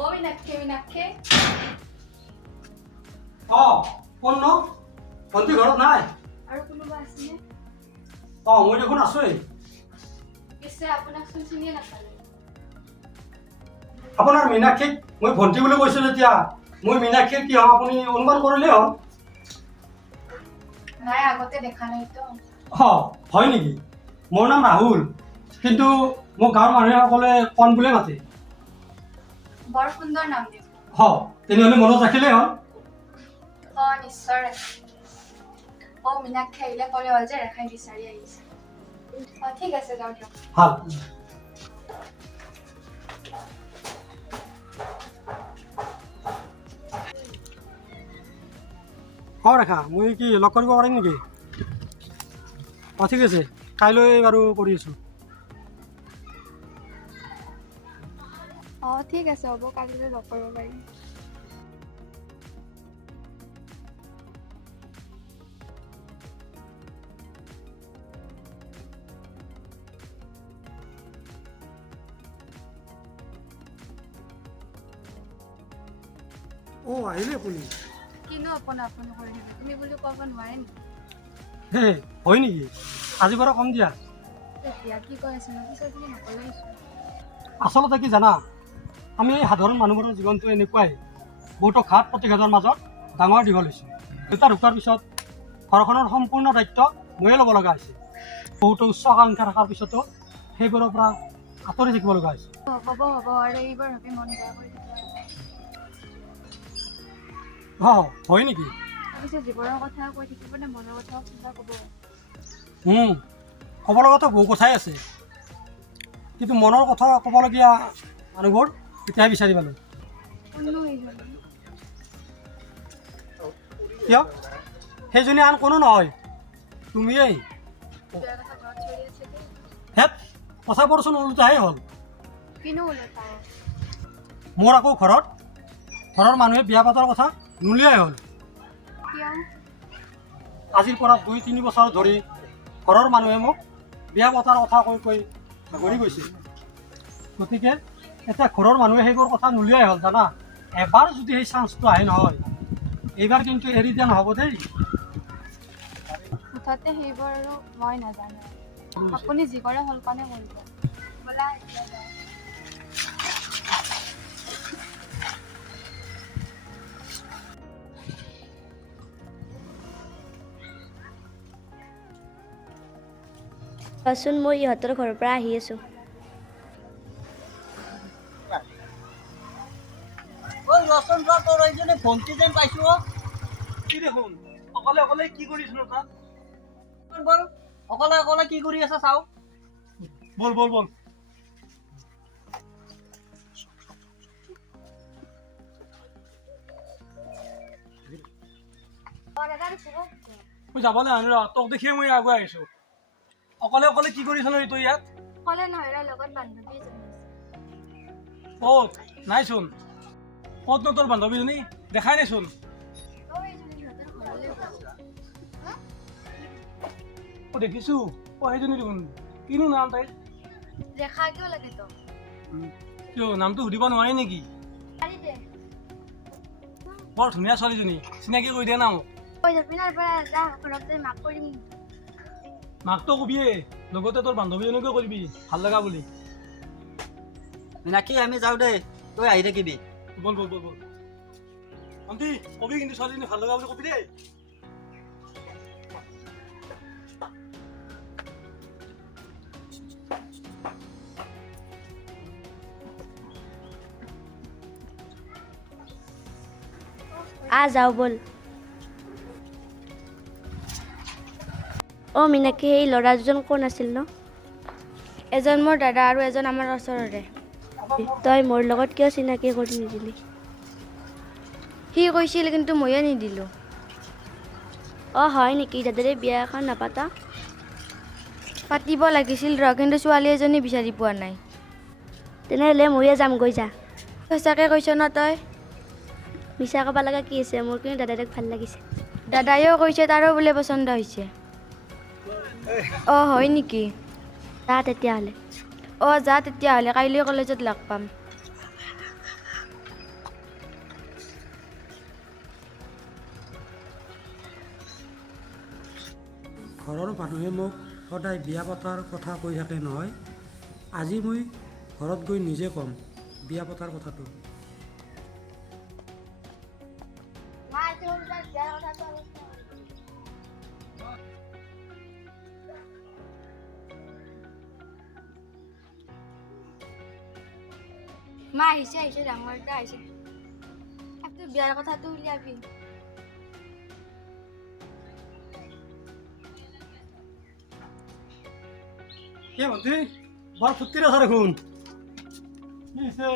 ও মিনাক্ষী মিনাক্ষী কোন ন ভণ্টি ঘৰত নাই আৰু কোনোবা আছেনে মই দেখোন আছোৱেই পিছে আপোনাক চোন চিনিয়ে নাপালে আপোনাৰ মীনাক্ষীক মই ভণ্টি বুলি কৈছো যেতিয়া মই মীনাক্ষীৰ কি হওঁ আপুনি অনুমান কৰিলেই হ'ল নাই আগতে দেখা নাইতো হয় নেকি মোৰ নাম ৰাহুল কিন্তু মোক গাঁৱৰ মানুহে কণ বুলিয়ে মাতে বৰ সুন্দৰ নাম দিম তেনেহ'লে মনত ৰাখিলেই হ'ল নিশ্চয় ৰাখিম মীনাক্ষী আহিলে ক'লে হ'ল যে ৰেখাই বিচাৰি আহিছে ঠিক আছে যাওঁ দিয়ক ভাল ৰেখা মই কি লগ কৰিব পাৰিম নেকি ঠিক আছে কাইলৈ বাৰু কৰি আছোঁ ঠিক আছে হ'ব কালিলৈ লগ কৰিব পাৰিম আহিলে আপুনি কিনো আপোন কৰি থাকে তুমি বুলি ক'ব নোৱাৰে নেকি হয় নেকি আজি বাৰু কম দিয়া এতিয়া কি কৈ আছে পিছত তুমি নকলে আচলতে কি জানা আমি সাধাৰণ মানুহবোৰৰ জীৱনটো এনেকুৱাই বহুতো ঘাত প্ৰতিঘাতৰ মাজত ডাঙৰ দীঘল হৈছোঁ দেউতা ঢুকোৱাৰ পিছত ঘৰখনৰ সম্পূৰ্ণ দায়িত্ব ময়ে ল'ব লগা হৈছে বহুতো উচ্চ আকাংক্ষা থকাৰ পিছতো সেইবোৰৰ পৰা আঁতৰি থাকিব লগা হৈছে হ'ব আৰু এইবাৰ ভাবি মন বেয়া কৰি হয় নেকি পিছে জীৱনৰ কথা কৈ থাকিব নে মনৰ কথাও চিন্তা ক'ব ক'ব লগাতো বহু কথাই আছে কিন্তু মনৰ কথা ক'বলগীয়া মানুহবোৰ তেতিয়াহে বিচাৰি পালোঁ কিয় সেইজনী আন কোনো নহয় তুমিয়েই কথাবোৰচোন ওলোটাহে হ'ল মোৰ আকৌ ঘৰৰ মানুহে বিয়া পতাৰ কথা নুলিয়াই হ'ল আজিৰ পৰা 2-3 বছৰ ধৰি ঘৰৰ মানুহে মোক বিয়া পতাৰ কথা কৈ ভাগৰি গৈছিল গতিকে এতিয়া ঘৰৰ মানুহে সেইবোৰ কথা নুলিয়াই হ'ল জানা এবাৰ যদি সেই চান্সটো আহে নহয় এইবাৰ কিন্তু এৰি দিয়া নহ'ব দেই মুঠতে সেইবোৰ আৰু মই নাজানো আপুনি যি কৰে হ'ল কাৰণে কৰিব ব'লা চোন মই ইহঁতৰ ঘৰৰ পৰা আহি আছোঁ ভণ্টি যেন পাইছো কি দেখোন অকলে কি কৰিছিলো তাত অকলে কি কৰি আছা চাও বল মই যাবলৈ আনো ৰ তোক দেখিয়ে মই আগুৱাই আহিছো অকলে কি কৰিছ ন তই ইয়াত ক'লে নহয় লগত বান্ধৱী ক'ত নাইচোন ক'ত তোৰ বান্ধৱীজনী দেখাই নাইচোন দেখিছো সেইজনী দেখোন কিনো নাম তাইৰ ৰেখা কিয় লাগে তো কিয় নামটো সুধিব নোৱাৰি নেকি বৰ ধুনীয়া ছোৱালীজনী চিনাকি কৰি দিয়া না মোক মাকটো কবিয়ে লগতে তোৰ বান্ধৱীজনীকো কৰিবি ভাল লগা বুলি মীনাক্ষী আমি যাওঁ দেই তই আহি থাকিবি বল ভণ্টি কবি কিন্তু ছোৱালীজনী ভাল লগা বুলি কবি দেই যাওঁ বল মীনাক্ষী সেই ল'ৰা দুজন কোন আছিল ন এজন মোৰ দাদা আৰু এজন আমাৰ ওচৰৰে তই মোৰ লগত কিয় চিনাকি কৰি নিদিলি সি কৈছিল কিন্তু ময়ে নিদিলোঁ হয় নেকি দাদাৰে বিয়া এখন নাপাতা পাতিব লাগিছিল কিন্তু ছোৱালী এজনী বিচাৰি পোৱা নাই তেনেহ'লে ময়ে যাম গৈ যা সঁচাকৈ কৈছ ন তই মিছা ক'ব লগা কি আছে মোৰ কিন্তু দাদাক ভাল লাগিছে দাদায়েও কৈছে তাৰো বোলে পচন্দ হৈছে হয় নেকি যা তেতিয়াহ'লে। অঁ যা তেতিয়াহ'লে, কাইলৈ কলেজত লগ পাম। ঘৰৰ মানুহে মোক সদায় বিয়া পতাৰ কথা কৈ থাকে নহয়, আজি মই ঘৰত গৈ নিজে ক'ম বিয়া পতাৰ কথাটো। মা আহিছে ডাঙৰ এটা আহিছে, তোৰ বিয়াৰ কথাটো উলিয়াবি। কি ভণ্টি, বৰ ফুৰ্তিত আছা দেখোন। কি হৈছে?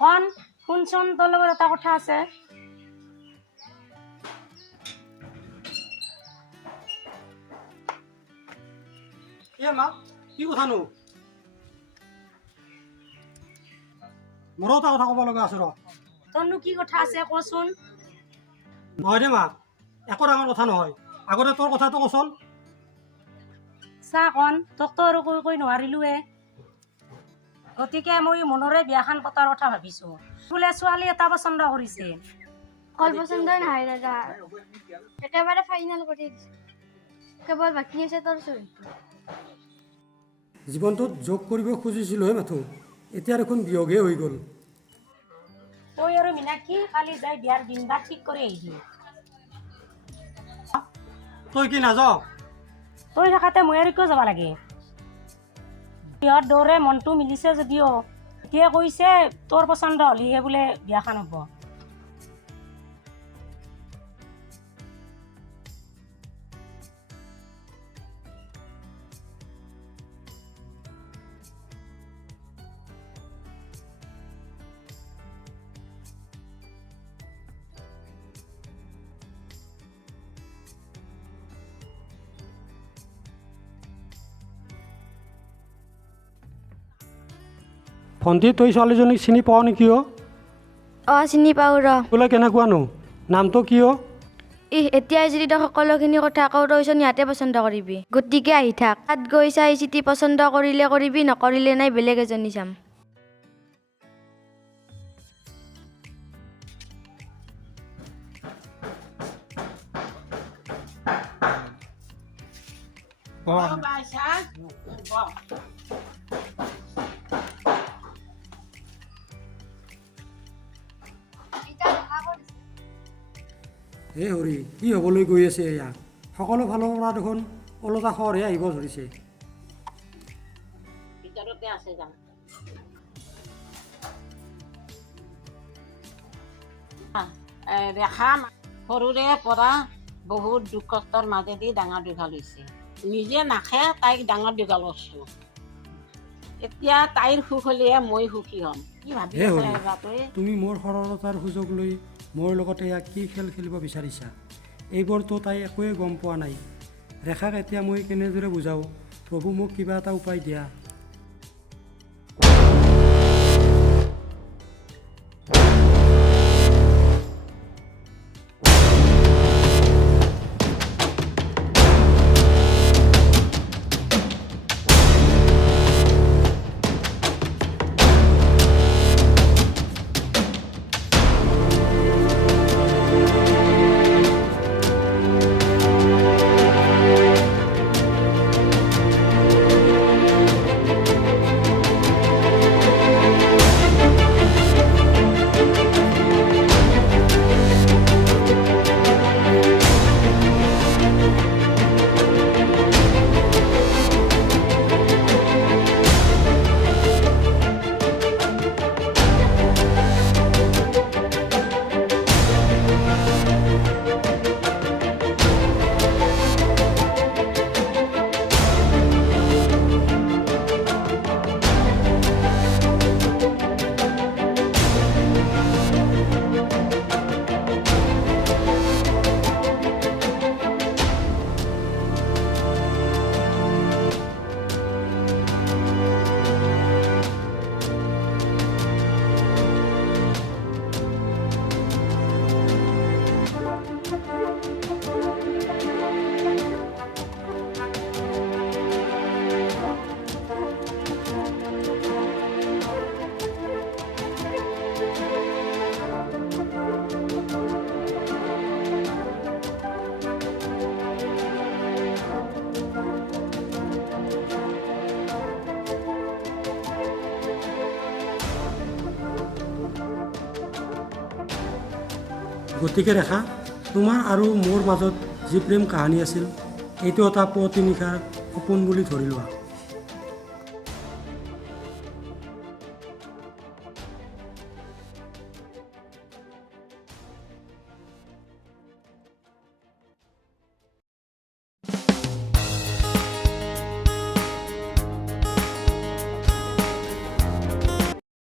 কণ শুনচোন, তোৰ লগত এটা কথা আছে। মা, কি কথানো? মোৰো এটা কথা ক'ব লগা আছে ৰ। তোৰনো কি কথা আছে কচোন। নহয় দে মা, একো ডাঙৰ কথা নহয়, আগতে তোৰ কথাটো কচোন। চা কণ, তোকতো আৰু কৈ নোৱাৰিলোৱে, গতিকে মই মনৰে বিয়াখন পতাৰ কথা ভাবিছো। বোলে ছোৱালী এটা পচন্দ কৰিছে। কল পচন্দই নহয় দাদা, একেবাৰে ফাইনেল কৰি দিছে, কেৱল বাকী আছে তোৰ চৰিত্ৰ। জীৱনটোত যোগ কৰিব খুজিছিলোহে মাথো, এতিয়া দেখোন বিয়োগহে হৈ গ'ল। তই আৰু মীনাক্ষী কালি যাই বিয়াৰ দিন বাৰ ঠিক কৰি আহিবি। তই কি নাযাৱ? তই থকাতে মই আৰু কিয় যাব লাগে? সিহঁত দৌৰে মনটো মিলিছে যদিও এতিয়া কৈছে তোৰ পচন্দ হ'লেহে বোলে বিয়াখন হ'ব। ভণ্টি, তই ছোৱালীজনীক চিনি পাৱ নেকি? অঁ চিনি পাওঁ ৰ। বোলে কেনেকুৱানো, নামটো কি? এতিয়াই যদি তই সকলোখিনি কথা কওঁ, তইচোন ইয়াতে পচন্দ কৰিবি, গতিকে আহি থাক। তাত গৈ চাই চিতি পচন্দ কৰিলে কৰিবি, নকৰিলে নাই বেলেগ এজনী চাম। হে হৰি, কি হ'বলৈ গৈ আছে এয়া? সকলো ফালৰ পৰা দেখোন ওলোটা খৰহে আহিব ধৰিছে। ভিতৰতে আছে যাম। ৰেখা সৰুৰে পৰা বহুত দুখ কষ্টৰ মাজেদি ডাঙৰ দীঘল হৈছে। নিজে নাখে তাইক ডাঙৰ দীঘল কৰিছো। এতিয়া তাইৰ সুখ হ'লেহে মই সুখী হ'ম। কি ভাবি হে হৰি, আছা তই? তুমি মোৰ সৰলতাৰ সুযোগ লৈ মোৰ লগতে ইয়াক কি খেল খেলিব বিচাৰিছা? এইবোৰতো তাই একোৱে গম পোৱা নাই। ৰেখাক এতিয়া মই কেনেদৰে বুজাওঁ? প্ৰভু, মোক কিবা এটা উপায় দিয়া। গতিকে ৰেখা, তোমাৰ আৰু মোৰ মাজত যি প্ৰেম কাহিনী আছিল এইটো এটা পুৱতি নিশাৰ সপোন বুলি ধৰি লোৱা।